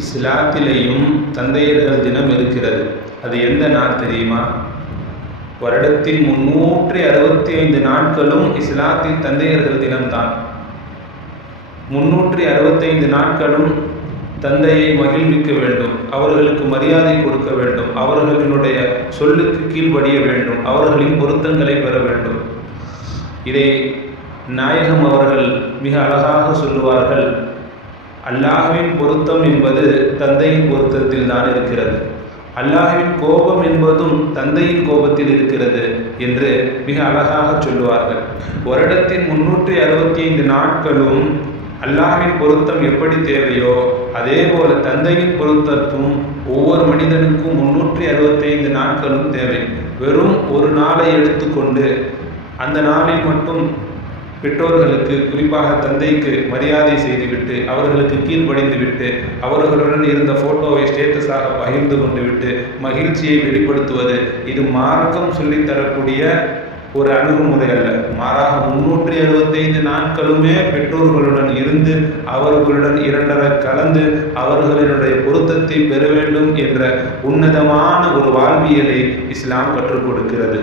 இஸ்லாத்திலேயும் தந்தையர்கள் தினம் இருக்கிறது. அது எந்த நாள் தெரியுமா? வருடத்தின் 365 நாட்களும் இஸ்லாத்தில் தந்தையர்கள் தினம்தான். 365 நாட்களும் தந்தையை மகிழ்விக்க வேண்டும், அவர்களுக்கு மரியாதை கொடுக்க வேண்டும், அவர்களினுடைய சொல்லுக்கு கீழ்ப்படிய வேண்டும், அவர்களின் பொருத்தங்களை பெற வேண்டும். இதை நாயகம் அவர்கள் மிக அழகாக சொல்லுவார்கள். அல்லாஹ்வின் பொருத்தம் என்பது தந்தையின் பொருத்தத்தில் தான் இருக்கிறது, அல்லாஹ்வின் கோபம் என்பதும் தந்தையின் கோபத்தில் இருக்கிறது என்று மிக அழகாக சொல்லுவார்கள். வருடத்தின் 365 நாட்களும் அல்லாஹ்வின் பொருத்தம் எப்படி தேவையோ அதே போல தந்தையின் பொருத்தத்தும் ஒவ்வொரு மனிதனுக்கும் 365 நாட்களும் தேவை. வெறும் ஒரு நாளை எடுத்துக்கொண்டு அந்த நாளில் மட்டும் பெற்றோர்களுக்கு, குறிப்பாக தந்தைக்கு மரியாதை செய்துவிட்டு, அவர்களுக்கு கீழ்ப்படிந்து விட்டு, அவர்களுடன் இருந்த போட்டோவை ஸ்டேட்டஸாக பகிர்ந்து கொண்டு விட்டு மகிழ்ச்சியை வெளிப்படுத்துவது, இது மார்க்கம் சொல்லித்தரக்கூடிய ஒரு அணுகுமுறை அல்ல. மாறாக 365 நாட்களுமே பெற்றோர்களுடன் இருந்து அவர்களுடன் இரண்டர கலந்து அவர்களினுடைய பொருத்தத்தை பெற வேண்டும் என்ற உன்னதமான ஒரு வாழ்வியலை இஸ்லாம் கற்றுக் கொடுக்கிறது.